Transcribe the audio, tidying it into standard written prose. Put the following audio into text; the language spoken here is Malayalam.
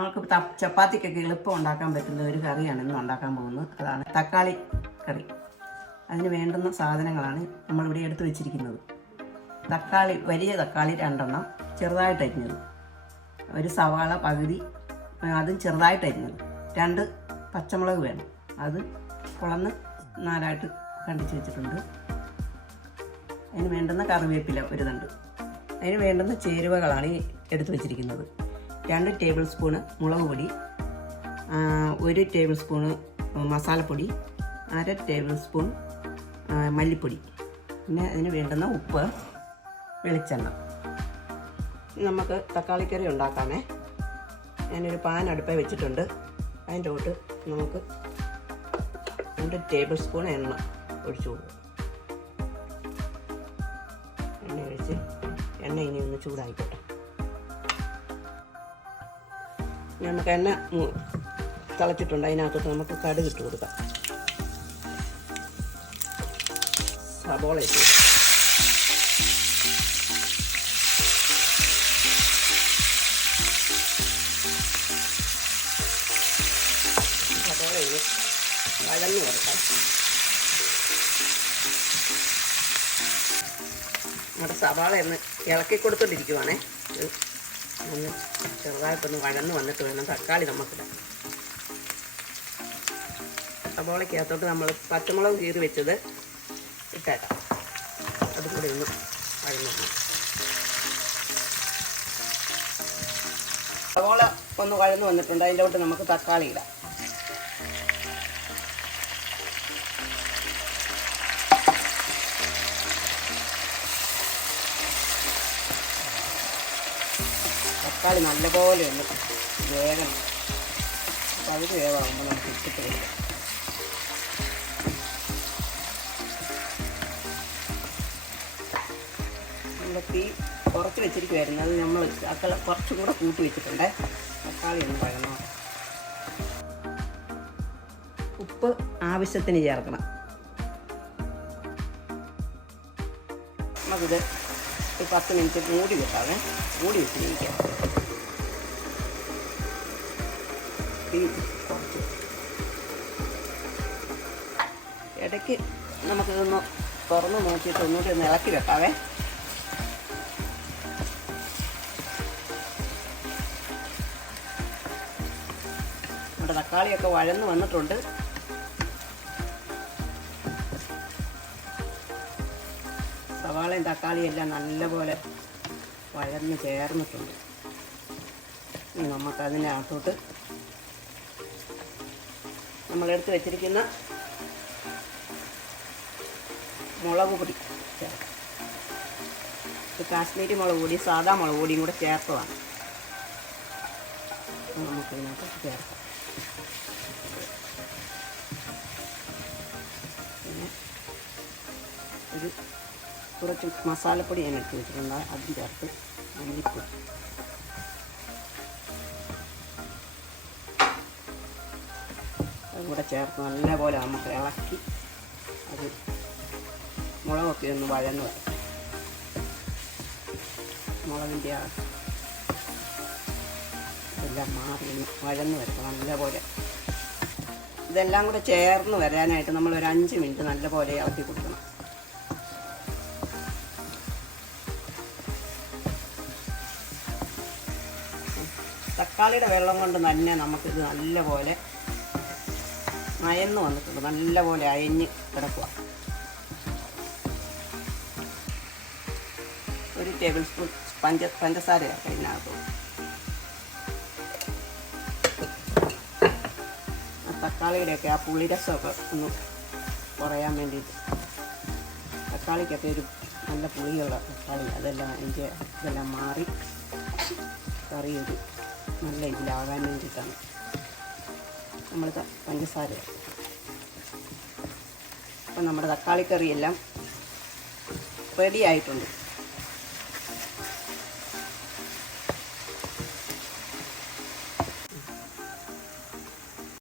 നമുക്ക് ചപ്പാത്തിക്കൊക്കെ എളുപ്പം ഉണ്ടാക്കാൻ പറ്റുന്ന ഒരു കറിയാണ് ഇന്ന് ഉണ്ടാക്കാൻ പോകുന്നത്. അതാണ് തക്കാളി കറി. അതിന് വേണ്ടുന്ന സാധനങ്ങളാണ് നമ്മളിവിടെ എടുത്തു വെച്ചിരിക്കുന്നത്. തക്കാളി, വലിയ തക്കാളി 2 എണ്ണം ചെറുതായിട്ട് അരിഞ്ഞത്, ഒരു സവാള പകുതി അതും ചെറുതായിട്ട് അരിഞ്ഞത്, 2 പച്ചമുളക് വേണം, അത് കുളന്ന് 4ആയിട്ട് കണ്ടിച്ച് വെച്ചിട്ടുണ്ട്. അതിന് വേണ്ടുന്ന കറിവേപ്പില 1 തണ്ട്. അതിന് വേണ്ടുന്ന ചേരുവകളാണ് ഈ എടുത്തു വെച്ചിരിക്കുന്നത്. 2 ടേബിൾ സ്പൂണ് മുളക് പൊടി, 1 ടേബിൾ സ്പൂണ് മസാലപ്പൊടി, 1/2 ടേബിൾ സ്പൂൺ മല്ലിപ്പൊടി, പിന്നെ അതിന് വേണ്ടുന്ന ഉപ്പ്, വെളിച്ചെണ്ണ. നമുക്ക് തക്കാളിക്കറി ഉണ്ടാക്കാമേ. ഞാനൊരു പാൻ അടുപ്പേ വെച്ചിട്ടുണ്ട്. അതിൻ്റെ കൂട്ട് നമുക്ക് 2 ടേബിൾ സ്പൂൺ എണ്ണ ഒഴിച്ചു കൊടുക്കും. എണ്ണ ഒഴിച്ച് എണ്ണ ഇനി ഒന്ന് ചൂടായിക്കോട്ടെ. നമുക്ക് എണ്ണ തിളച്ചിട്ടുണ്ട്. അതിനകത്തോട്ട് നമുക്ക് കടുക് ഇട്ട് കൊടുക്കാം. സബോള ഇട്ട് കൊടുക്കാം. സബോള ഇനി വഴന്നു കൊടുക്കാം. നമ്മുടെ സവാള ഒന്ന് ഇളക്കി കൊടുത്തോണ്ടിരിക്കുവാണേ. ഒന്ന് ചെറുതായിട്ടൊന്ന് വഴന്ന് വന്നിട്ട് വേണം തക്കാളി നമുക്കിടാം. സവാളയ്ക്കകത്തോട്ട് നമ്മൾ പച്ചമുളക് കീറി വെച്ചത് ഇട്ടേക്കാം. അതും കൂടി ഒന്ന് വഴന്നു. സവാള ഒന്ന് വഴന്ന് വന്നിട്ടുണ്ട്. അതിലോട്ട് നമുക്ക് തക്കാളി ഇടാം. തക്കാളി നല്ലപോലെ ഒന്ന് വേഗണം. പകുതി വേവാകുമ്പോൾ നമുക്ക് ഇട്ടിട്ട് വരും. നമ്മുടെ തീ കുറച്ച് വെച്ചിരിക്കുമായിരുന്നു. അത് നമ്മൾ തക്കാളി കുറച്ചും കൂടെ കൂട്ടി വെച്ചിട്ടുണ്ട്. തക്കാളി ഒന്ന് വഴണം. ഉപ്പ് ആവശ്യത്തിന് ചേർക്കണം. നമുക്കിത് ഒരു 10 മിനിറ്റ് മൂടി വെക്കാവേ. മൂടി വെച്ചിരിക്കാം. കുറച്ച് ഇടയ്ക്ക് നമുക്കിതൊന്ന് തുറന്ന് നോക്കിയിട്ട് ഒന്നുകൂടി ഒന്ന് ഇളക്കി വെക്കാവേ. നമ്മുടെ തക്കാളിയൊക്കെ വഴന്ന് വന്നിട്ടുണ്ട്. സവാളയും തക്കാളിയും എല്ലാം നല്ലപോലെ വഴന്ന് ചേർന്നിട്ടുണ്ട്. ഇനി നമുക്കതിനകത്തോട്ട് നമ്മളെടുത്ത് വെച്ചിരിക്കുന്ന മുളക് പൊടി ചേർക്കാം. കാശ്മീരി മുളക് പൊടി സാദാ മുളക് പൊടിയും കൂടെ ചേർത്തതാണ്. നമുക്കിതിനകത്ത് ചേർക്കാം. പിന്നെ കുറച്ച് മസാലപ്പൊടി ഞാൻ എടുത്ത് വെച്ചിട്ടുണ്ട്. അതും ചേർത്ത് മല്ലിപ്പൊടി, അതുകൂടെ ചേർത്ത് നല്ലപോലെ നമുക്ക് ഇളക്കി അത് മുളകൊക്കെ ഒന്ന് വഴന്ന് വരും. മുളകിൻ്റെ എല്ലാം മാറി വഴന്ന് വരും നല്ലപോലെ. ഇതെല്ലാം കൂടെ ചേർന്ന് വരാനായിട്ട് നമ്മൾ ഒരു 5 മിനിറ്റ് നല്ലപോലെ ഇളക്കി കൊടുക്കണം. തക്കാളിയുടെ വെള്ളം കൊണ്ട് തന്നെ നമുക്കിത് നല്ലപോലെ അയന്ന് വന്നിട്ടുണ്ട്. നല്ലപോലെ അയഞ്ഞ് കിടക്കുക. 1 ടേബിൾ സ്പൂൺ പഞ്ചസാര ചേർക്കാം ഇതിനകത്ത്. തക്കാളിയുടെയൊക്കെ ആ പുളിരസമൊക്കെ ഒന്ന് കുറയാൻ വേണ്ടിയിട്ട്. തക്കാളിക്കൊക്കെ ഒരു നല്ല പുളിയുള്ള തക്കാളി, അതെല്ലാം ഇതെല്ലാം മാറി കറി ഒരു നല്ല ഇതിലാകാൻ വേണ്ടിയിട്ടാണ് നമ്മൾ പഞ്ചസാര. അപ്പം നമ്മുടെ തക്കാളിക്കറിയെല്ലാം റെഡി ആയിട്ടുണ്ട്.